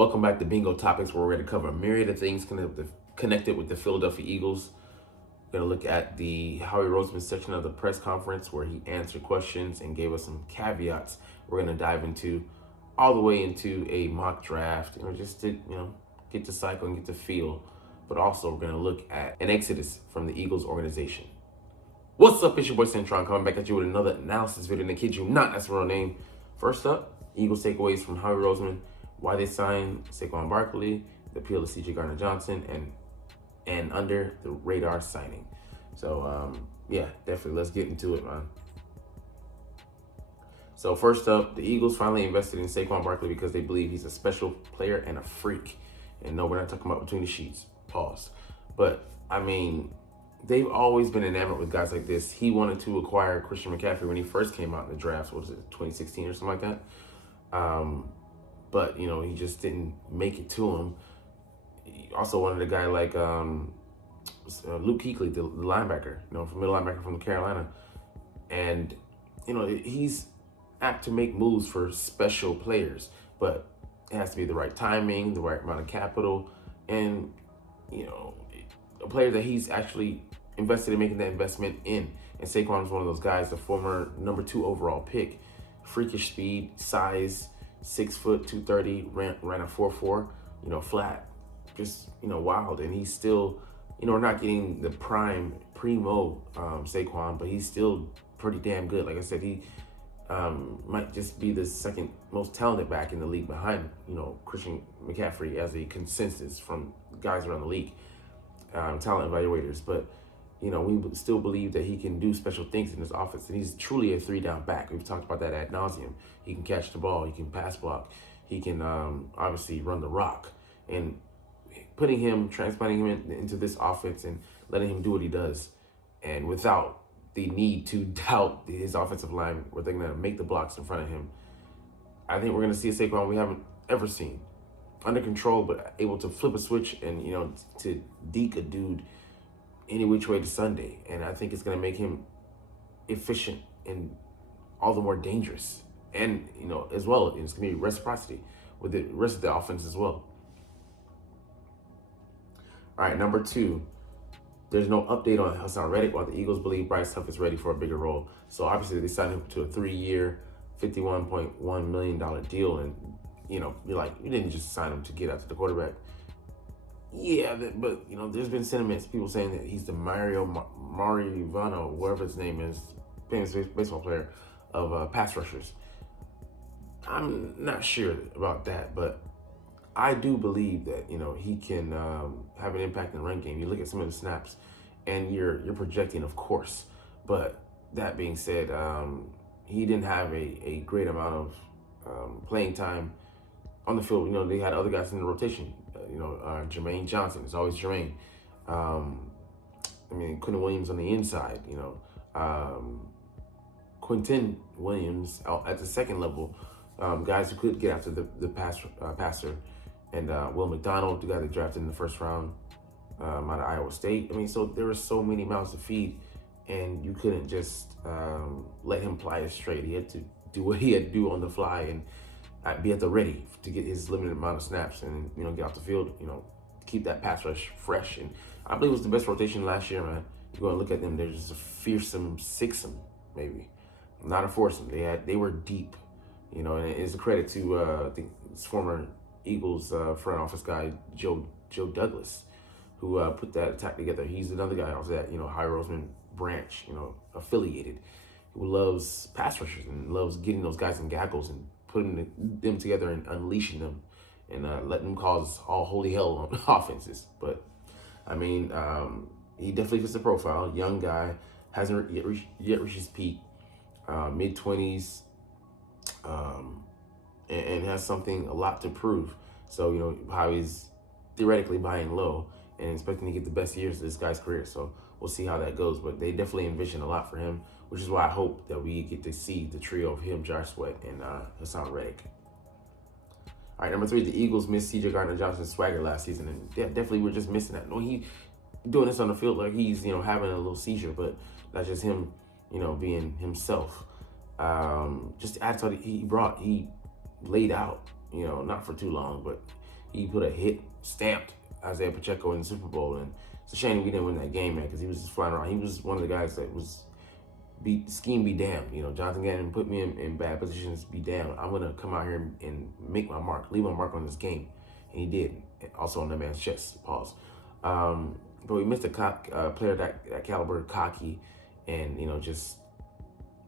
Welcome back to Bingo Topics, where we're going to cover a myriad of things connected with the Philadelphia Eagles. We're going to look at the Howie Roseman section of the press conference where he answered questions and gave us some caveats. We're going to dive into all the way into a mock draft, just to get the cycle and get the feel. But also, we're going to look at an exodus from the Eagles organization. What's up? It's your boy Cintron coming back at you with another analysis video. And kid you not, that's the real name. First up, Eagles takeaways from Howie Roseman. Why they signed Saquon Barkley, the appeal of C.J. Gardner-Johnson, and under the radar signing. So, definitely let's get into it, man. So first up, the Eagles finally invested in Saquon Barkley because they believe he's a special player and a freak. And no, we're not talking about between the sheets. Pause. But, they've always been enamored with guys like this. He wanted to acquire Christian McCaffrey when he first came out in the draft. What was it, 2016 or something like that? But, he just didn't make it to him. He also wanted a guy like Luke Kuechly, the linebacker, middle linebacker from Carolina. And, he's apt to make moves for special players, but it has to be the right timing, the right amount of capital, and, a player that he's actually invested in making that investment in. And Saquon was one of those guys, the former number 2 overall pick, freakish speed, size, 6 foot, 230, ran a 4.4, flat, just, wild. And he's still, we're not getting the primo Saquon, but he's still pretty damn good. Like I said, he might just be the second most talented back in the league behind, Christian McCaffrey as a consensus from guys around the league, talent evaluators. But, we still believe that he can do special things in this offense. And he's truly a 3-down back. We've talked about that ad nauseum. He can catch the ball. He can pass block. He can obviously run the rock. And transplanting him into this offense and letting him do what he does, and without the need to doubt his offensive line, where they're going to make the blocks in front of him, I think we're going to see a Saquon we haven't ever seen. Under control, but able to flip a switch and, to deke a dude any which way to Sunday. And I think it's going to make him efficient and all the more dangerous. And, as well, it's going to be reciprocity with the rest of the offense as well. All right, number 2. There's no update on Hassan Reddick, while the Eagles believe Bryce Huff is ready for a bigger role. So obviously they signed him to a 3-year, $51.1 million deal. And, you're like, you didn't just sign him to get after the quarterback. Yeah, but, there's been sentiments, people saying that he's the Mario Ivano, whatever his name is, famous baseball player, of pass rushers. I'm not sure about that, but I do believe that, he can have an impact in the run game. You look at some of the snaps, and you're projecting, of course. But that being said, he didn't have a great amount of playing time on the field. They had other guys in the rotation. Jermaine Johnson. It's always Jermaine. Quentin Williams on the inside. Quentin Williams at the second level. Guys who could get after the passer. And Will McDonald, the guy they drafted in the first round out of Iowa State. So there were so many mouths to feed, and you couldn't just let him fly it straight. He had to do what he had to do on the fly and be at the ready to get his limited amount of snaps and, get off the field, keep that pass rush fresh. And I believe it was the best rotation last year, man. You go and look at them, they're just a fearsome sixsome, maybe. Not a foursome. They were deep, and it's a credit to, I think, his former Eagles front office guy, Joe Douglas, who put that attack together. He's another guy off that, Howie Roseman branch, affiliated, who loves pass rushers and loves getting those guys in gaggles and putting them together and unleashing them and letting them cause all holy hell on offenses. But, he definitely fits the profile. Young guy, hasn't yet reached his peak, mid-20s, and has a lot to prove. So, Howie's theoretically buying low and expecting to get the best years of this guy's career. So we'll see how that goes. But they definitely envision a lot for him, which is why I hope that we get to see the trio of him, Josh Sweat, and Hassan Reddick. All right, number 3, the Eagles missed C.J. Gardner-Johnson's swagger last season. And definitely we're just missing that. No, he doing this on the field like he's, having a little seizure, but that's just him, being himself. Just the attitude he brought, he laid out, not for too long, but He put a hit, stamped Isaiah Pacheco in the Super Bowl, and it's a shame we didn't win that game, man, because he was just flying around. He was one of the guys that was scheme be damned. Jonathan Gannon put me in bad positions, be damned. I'm gonna come out here and make my mark, leave my mark on this game, and he did. Also on that man's chest. Pause. But we missed a player that caliber, cocky, and just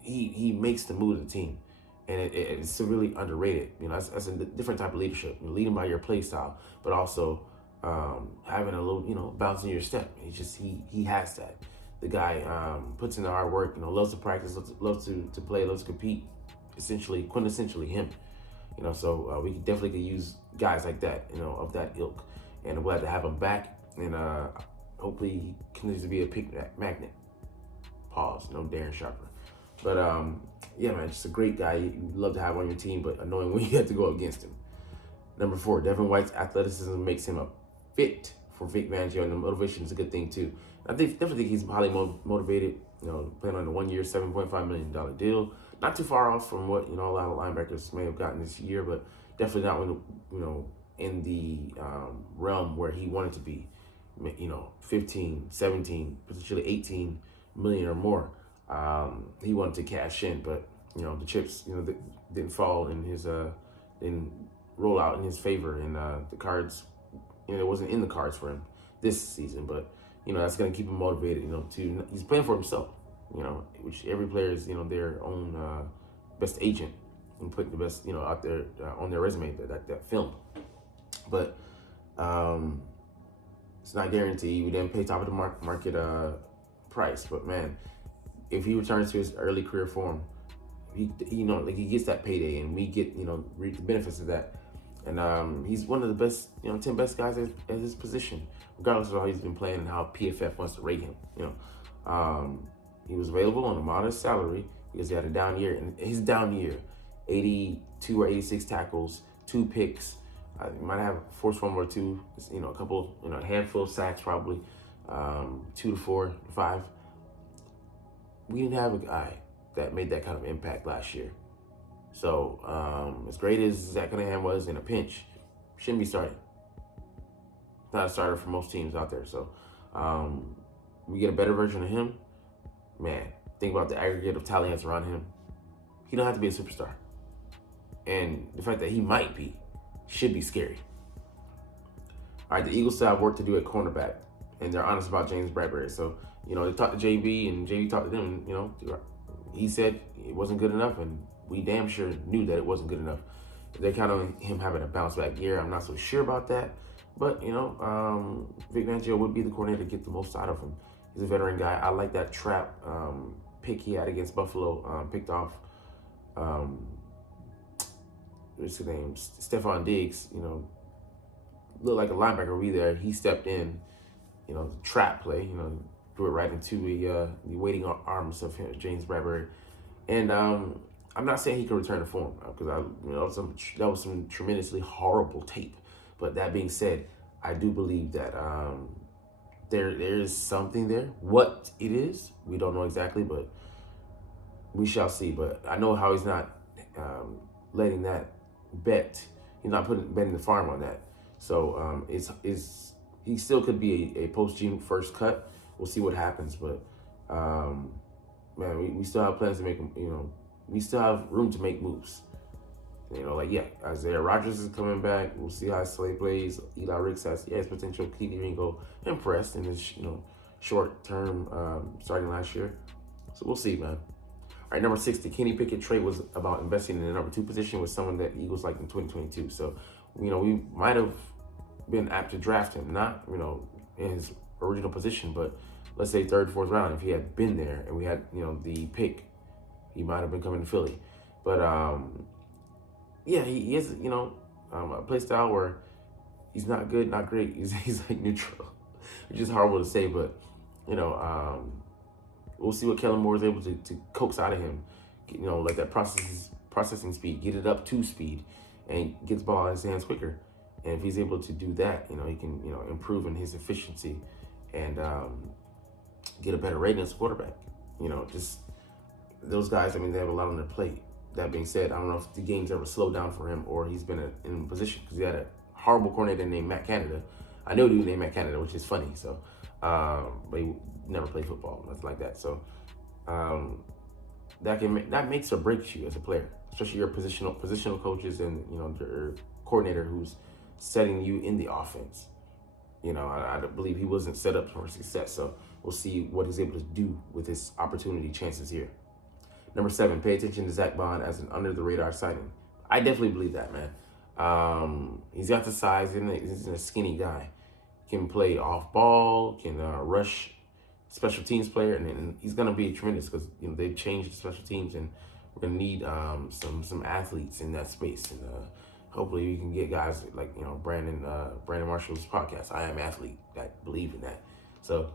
he makes the mood of the team, and it's severely underrated. That's a different type of leadership. Leading by your play style, but also having a little bounce in your step. He has that. The guy puts in the hard work. Loves to practice, loves to play, loves to compete. Essentially, quintessentially him. So we definitely could use guys like that. Of that ilk, and I'm glad to have him back. And hopefully he continues to be a pick magnet. Pause. No Darren Sharper. But yeah, man, just a great guy. You'd love to have on your team, but annoying when you have to go against him. Number 4, Devin White's athleticism makes him a fit for Vic Fangio, and the motivation is a good thing too. I definitely think he's highly motivated. Playing on a 1-year, $7.5 million deal. Not too far off from what a lot of linebackers may have gotten this year, but definitely not when in the realm where he wanted to be. 15, 17, potentially 18 million or more. He wanted to cash in, but the chips didn't fall in his didn't roll out in his favor, and the cards it wasn't in the cards for him this season. But that's gonna keep him motivated. He's playing for himself. Which every player is their own best agent and putting the best out there on their resume, that film. But it's not guaranteed. We didn't pay top of the market price, but man, if he returns to his early career form, he gets that payday, and we get reap the benefits of that. And he's one of the best 10 best guys at his position, regardless of how he's been playing and how PFF wants to rate him. He was available on a modest salary because he had a down year, and his down year, 82 or 86 tackles, 2 picks. He might have forced one or two, a couple, a handful of sacks probably, 2 to 4 to 5. We didn't have a guy that made that kind of impact last year. So as great as Zach Cunningham was in a pinch, shouldn't be starting. Not a starter for most teams out there. So we get a better version of him. Man, think about the aggregate of talents around him. He don't have to be a superstar. And the fact that he might be should be scary. All right, the Eagles still have work to do at cornerback, and they're honest about James Bradbury. So, they talked to JB, and JB talked to them, he said it wasn't good enough, and we damn sure knew that it wasn't good enough. They're counting on him having a bounce back year. I'm not so sure about that, but, Vic Fangio would be the coordinator to get the most out of him. He's a veteran guy. I like that trap pick he had against Buffalo, picked off, what's his name, Stephon Diggs, looked like a linebacker be there. He stepped in, the trap play, threw it right into the waiting arms of him, James Bradbury. And I'm not saying he can return to form, because that was some tremendously horrible tape. But that being said, I do believe that there is something there. What it is, we don't know exactly, but we shall see. But I know how he's not letting that bet. He's not betting the farm on that. So he still could be a post-June first cut. We'll see what happens. But man, we still have plans to make them. We still have room to make moves. Isaiah Rodgers is coming back. We'll see how Slay plays. Eli Ricks has potential. Keith Ringo impressed in his short term starting last year. So we'll see, man. All right, number 6, the Kenny Pickett trade was about investing in the number 2 position with someone that Eagles liked in 2022. So, we might have been apt to draft him, not, in his original position, but let's say 3rd, 4th round. If he had been there and we had, the pick, he might have been coming to Philly. But, yeah, he has, a play style where he's not good, not great. He's like neutral, which is horrible to say, but, we'll see what Kellen Moore is able to coax out of him. Like that processing speed, get it up to speed, and gets the ball in his hands quicker. And if he's able to do that, he can, improve in his efficiency and get a better rating as a quarterback. Just those guys, they have a lot on their plate. That being said, I don't know if the game's ever slowed down for him or he's been in position, because he had a horrible coordinator named Matt Canada. I know a dude named Matt Canada, which is funny. So, but he never played football, nothing like that. So, that makes or breaks you as a player, especially your positional coaches and your coordinator who's setting you in the offense. I believe he wasn't set up for success. So we'll see what he's able to do with his opportunity chances here. Number 7, pay attention to Zach Bond as an under-the-radar signing. I definitely believe that, man. He's got the size, he's a skinny guy. Can play off ball, can rush, special teams player, and he's going to be tremendous because they've changed the special teams, and we're going to need some athletes in that space. And hopefully we can get guys like Brandon Marshall's podcast, I Am Athlete, that believe in that. So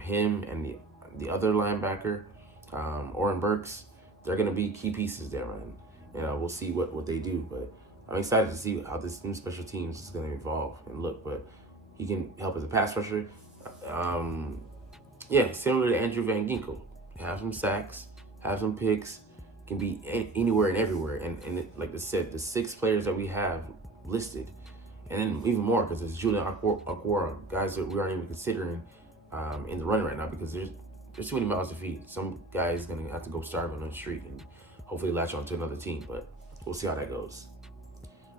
him and the other linebacker, Oren Burks, they're going to be key pieces there, man. We'll see what they do, but I'm excited to see how this new special teams is going to evolve and look. But he can help as a pass rusher. Similar to Andrew Van Ginkel. Have some sacks, have some picks, can be anywhere and everywhere. And like I said, the 6 players that we have listed, and then even more because it's Julian Okwara, guys that we aren't even considering in the run right now because there's too many mouths to feed. Some guy's going to have to go starving on the street and hopefully latch on to another team, but we'll see how that goes.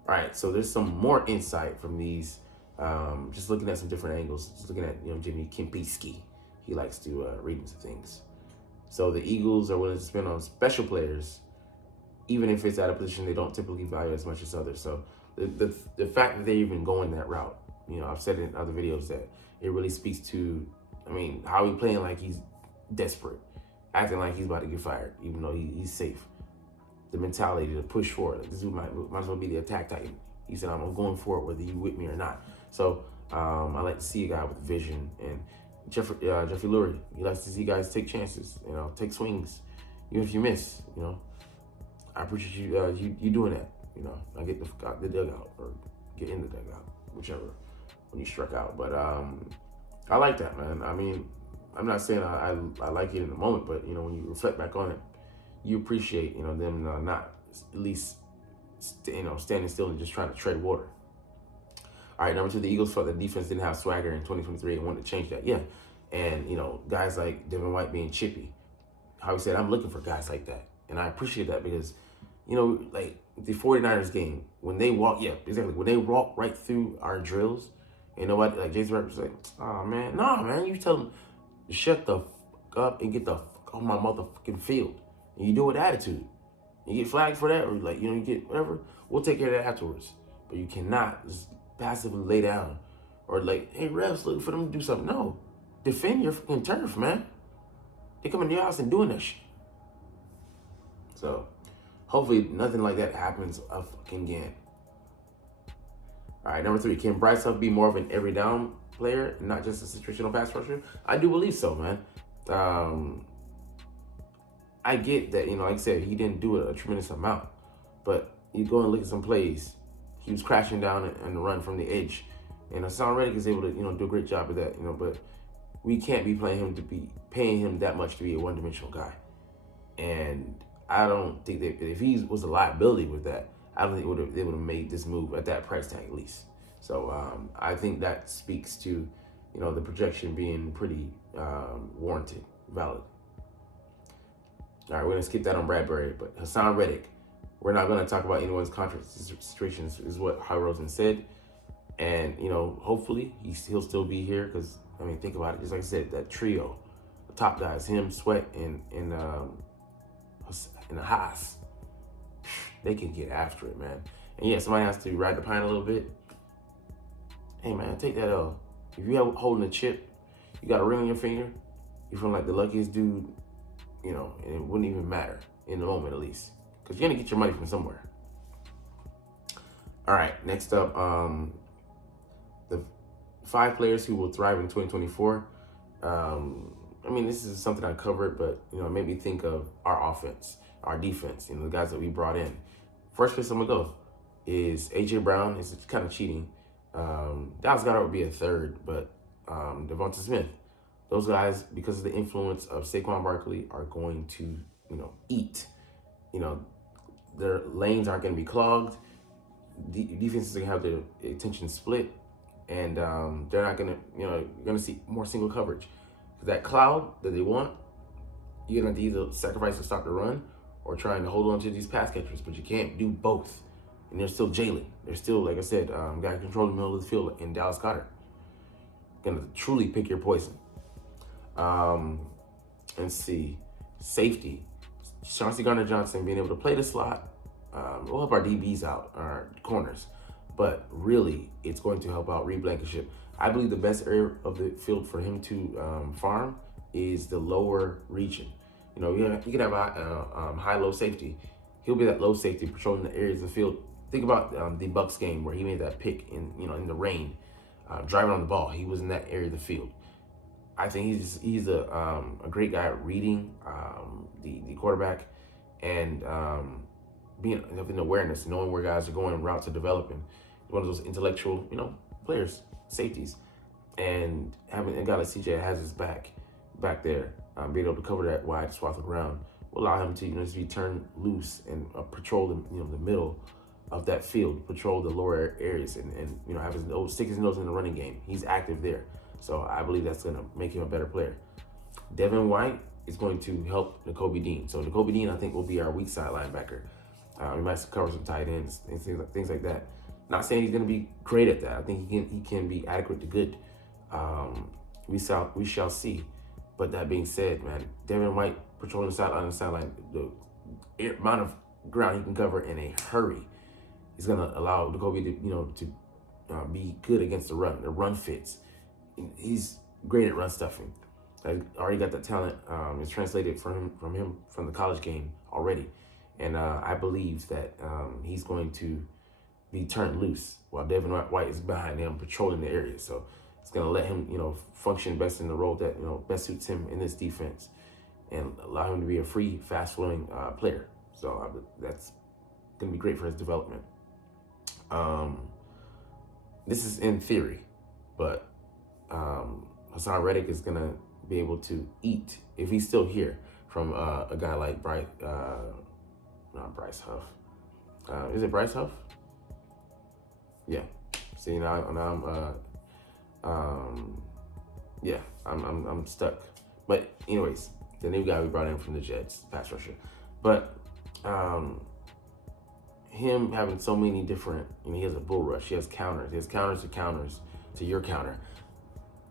All right, so there's some more insight from these, just looking at some different angles, just looking at Jimmy Kempinski. He likes to read into things. So the Eagles are willing to spend on special players, even if it's at a position they don't typically value as much as others. So the fact that they're even going that route, I've said in other videos that it really speaks to, Howie playing like he's desperate, acting like he's about to get fired, even though he's safe. The mentality to push forward. Like, this dude might as well be the attack titan. He said, I'm going for it whether you with me or not. So I like to see a guy with vision. And Jeffrey Lurie, he likes to see guys take chances, take swings, even if you miss. I appreciate you doing that. I get the fuck out the dugout or get in the dugout, whichever, when you struck out. But I like that, man. I'm not saying I like it in the moment, but when you reflect back on it, you appreciate them not at least standing still and just trying to tread water. All right, number 2, the Eagles felt the defense didn't have swagger in 2023 and wanted to change that. Yeah, and guys like Devin White being chippy. Howie said, I'm looking for guys like that, and I appreciate that because like the 49ers game, when they walk right through our drills, and nobody, like Jason Rapp was like, oh man, no man, you tell them to shut the fuck up and get the fuck on my motherfucking field, and you do it with attitude. You get flagged for that, or you get whatever. We'll take care of that afterwards, but you cannot just passively lay down or hey refs, look for them to do something. No, defend your fucking turf, man. They come into your house and doing that shit. So hopefully nothing like that happens again. All right, number 3, can Bryce Huff be more of an every down player, not just a situational pass rusher? I do believe so, man. I get that, like I said, he didn't do a tremendous amount, but you go and look at some plays. He was crashing down and the run from the edge, and Hassan Reddick is able to, do a great job of that, but we can't be paying him that much to be a one-dimensional guy. And I don't think that if he was a liability with that, I don't think they would have made this move at that price tag at least. So I think that speaks to, the projection being pretty warranted, valid. All right, we're gonna skip that on Bradbury, but Hassan Reddick, we're not gonna talk about anyone's contract situations, is what Howie Roseman said. And hopefully he'll still be here because think about it. Just like I said, that trio, the top guys, him, Sweat, and the Haas, they can get after it, man. And yeah, somebody has to ride the pine a little bit. Hey man, take that L. If you have holding a chip, you got a ring on your finger, you're from the luckiest dude, and it wouldn't even matter in the moment at least, because you're gonna get your money from somewhere. All right, next up, the 5 players who will thrive in 2024. This is something I covered, but it made me think of our offense, our defense, the guys that we brought in. First place I'm gonna go is AJ Brown. It's kind of cheating. Dallas Goedert would be a 3rd, but Devonta Smith. Those guys, because of the influence of Saquon Barkley, are going to, eat. Their lanes aren't going to be clogged. defenses are gonna have their attention split, and they're not gonna, you're gonna see more single coverage. That cloud that they want, you're gonna have to either sacrifice to stop the run or trying to hold on to these pass catchers, but you can't do both. And there's still Jalen. There's still, like I said, guy controlling the middle of the field in Dallas Goedert. Gonna truly pick your poison. And see, safety. Chauncey Gardner-Johnson being able to play the slot will help our DBs out, our corners. But really, it's going to help out Reed Blankenship. I believe the best area of the field for him to farm is the lower region. You can have a high-low safety. He'll be that low safety patrolling the areas of the field. Think about the Bucks game where he made that pick in the rain, driving on the ball. He was in that area of the field. I think he's a great guy at reading the quarterback and having awareness, knowing where guys are going, routes are developing. One of those intellectual, players, safeties, and having a guy like CJ has his back there, being able to cover that wide swath of ground will allow him to just be turned loose and patrol the middle of that field, patrol the lower areas, and have stick his nose in the running game. He's active there. So I believe that's going to make him a better player. Devin White is going to help Nakobe Dean. So Nakobe Dean, I think, will be our weak side linebacker. We might cover some tight ends and things like that. Not saying he's going to be great at that. I think he can be adequate to good. We shall see. But that being said, man, Devin White patrolling the sideline, the amount of ground he can cover in a hurry is going to allow Nakobe to be good against the run. The run fits. He's great at run stuffing. I already got that talent. It's translated from the college game already. And I believe that he's going to be turned loose while Devin White is behind him patrolling the area. So it's going to let him, function best in the role that, best suits him in this defense and allow him to be a free, fast-flowing player. So that's going to be great for his development. This is in theory, but Hassan Reddick is going to be able to eat, if he's still here, from a guy like not Bryce Huff. Is it Bryce Huff? Yeah. See, now I'm stuck. But anyways, the new guy we brought in from the Jets, pass rusher. But him having so many different, he has a bull rush, he has counters, to your counter.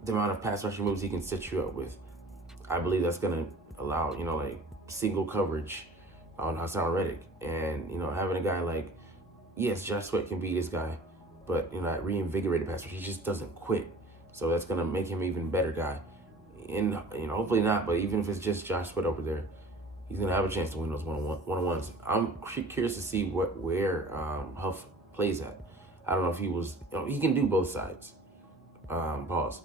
The amount of pass rushing moves he can set you up with, I believe that's going to allow, single coverage on Hassan Reddick. And, having a guy like, yes, Josh Sweat can be this guy, but, that reinvigorated pass rush, he just doesn't quit. So that's going to make him an even better guy. And, hopefully not, but even if it's just Josh Sweat over there, he's going to have a chance to win those one-on-ones. I'm curious to see where Huff plays at. I don't know if he was, he can do both sides. Pause.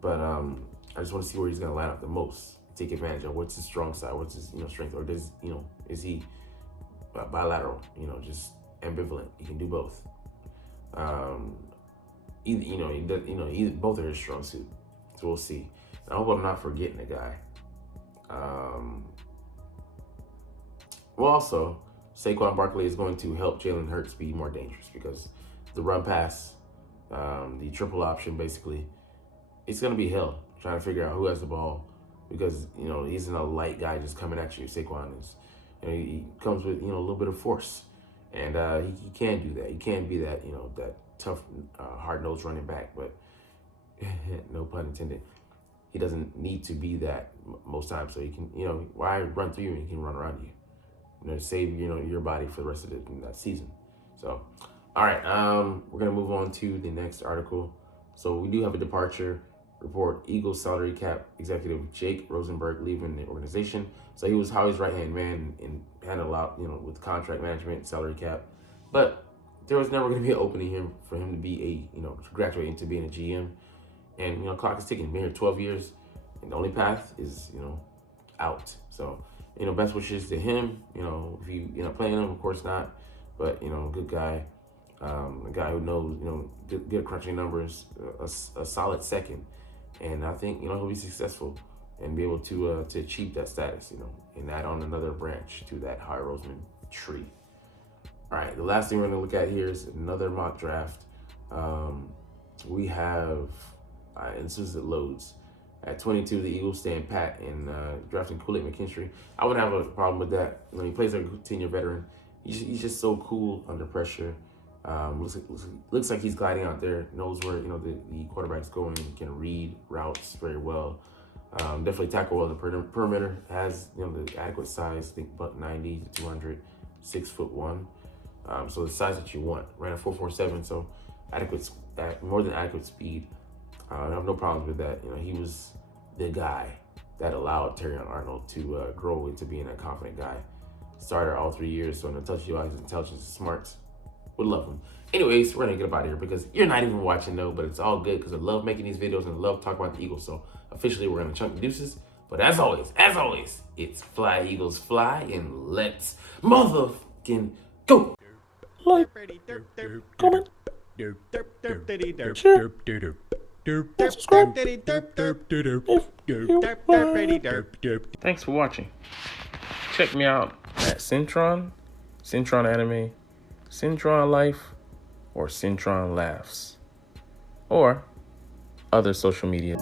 But I just want to see where he's going to line up the most. Take advantage of what's his strong side, what's his strength, or does is he bilateral? Just ambivalent. He can do both. Either both are his strong suit. So we'll see. And I hope I'm not forgetting a guy. Well, also, Saquon Barkley is going to help Jalen Hurts be more dangerous because the run pass, the triple option, basically, it's going to be hell trying to figure out who has the ball because, he isn't a light guy just coming at you. Saquon is, he comes with, a little bit of force. And he can do that. He can be that, that tough, hard-nosed running back. But no pun intended. He doesn't need to be that most times. So he can, why run through you and he can run around you? Save, your body for the rest of that season. So, all right, we're going to move on to the next article. So we do have a departure report. Eagles salary cap executive Jake Rosenberg leaving the organization. So he was Howie's right-hand man and handled a lot, with contract management, salary cap. But there was never going to be an opening here for him to be to graduate into being a GM. And, clock is ticking. Been here 12 years, and the only path is, out. So, best wishes to him. If you playing him, of course not. But, good guy. A guy who knows, good crunching numbers, a solid second. And I think, he'll be successful and be able to achieve that status, and add on another branch to that Howie Roseman tree. All right, the last thing we're gonna look at here is another mock draft. We have, and as soon as it loads, at 22, the Eagles stand pat in drafting Kool-Aid McKinstry. I wouldn't have a problem with that. You know, he plays like a 10-year veteran. He's just so cool under pressure. Looks like he's gliding out there, knows where the quarterback's going, can read routes very well. Definitely tackle well the perimeter. Has the adequate size. I think about 90 to 200, 6'1". So the size that you want. Ran a 4.47, so adequate, more than adequate speed. I have no problems with that. He was the guy that allowed Terrion Arnold to grow into being a confident guy. Starter all 3 years, so touch you out his intelligence and smarts. Would love him. Anyways, we're gonna get up out of here because you're not even watching though, but it's all good because I love making these videos and I love talking about the Eagles. So officially we're gonna chunk the deuces. But as always, it's fly Eagles fly and let's motherfucking go. Like, comment, share, and subscribe Thanks for watching. Check me out at Cintron, Cintron Anime, Cintron Life, or Cintron Laughs, or other social media.